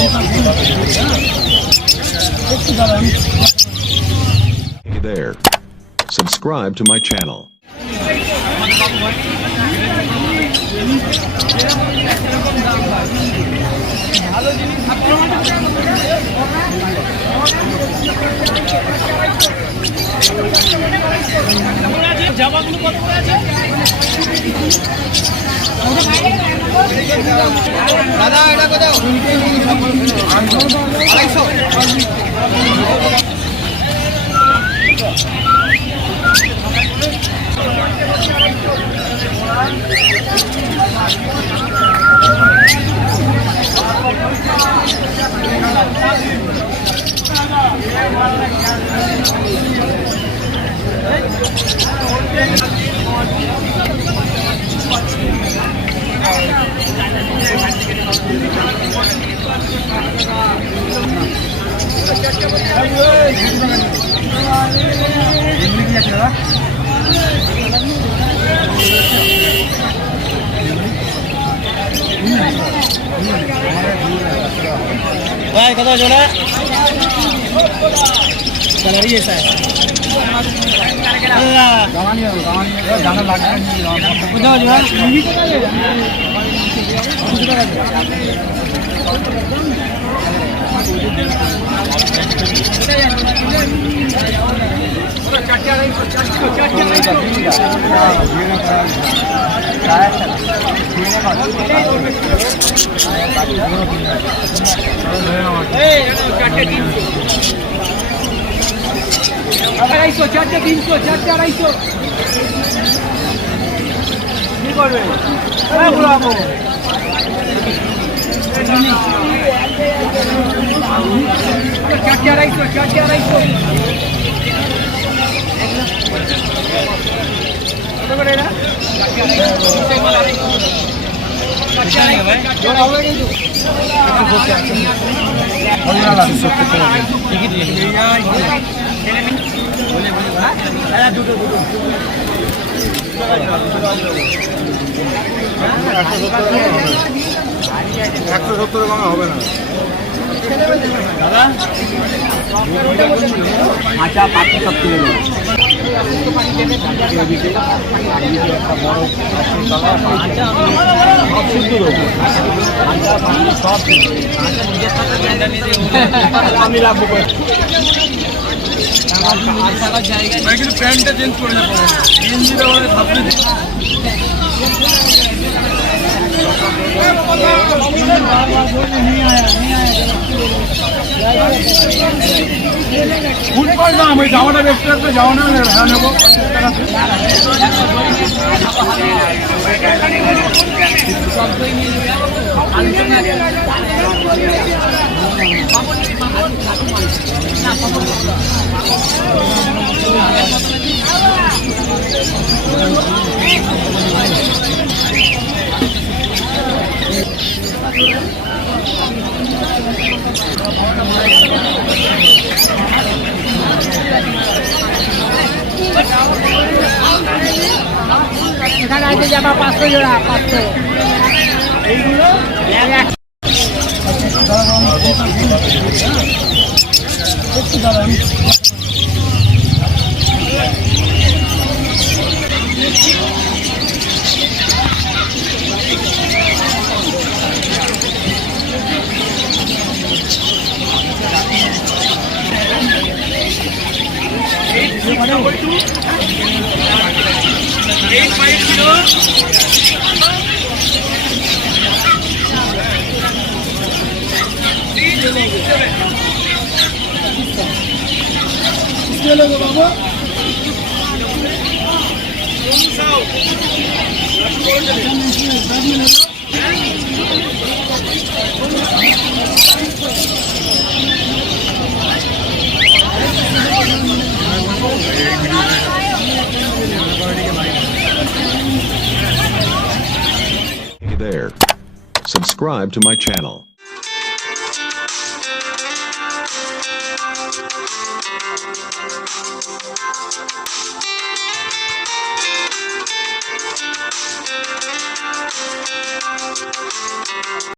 Hey there. Subscribe to my channel. দাদা এটা কোথাও 来，看到兄弟，在哪里噻？啊，刚你，讲的哪个？不知道就你আড়াইশো চারটে 300 চারটে 250 কি করবে বলবো চারটে 250 চারটে 250 কত করে এটা দুটো 170 কমে হবে না দাদা আচ্ছা পাঁচটা সব কিনে দেবো আমি লাগবো কিন্তু প্যান্টটা চেঞ্জ করে নেবো ইঞ্জিটা বলে ভাবলে ফুল পাই না আমি যাওয়াটা ব্যস্ত একটা যাওয়া না হ্যাঁ নেবো এখানে আছে যাবা 500 জোড়া 500 এইগুলো Hey there. Subscribe to my channel.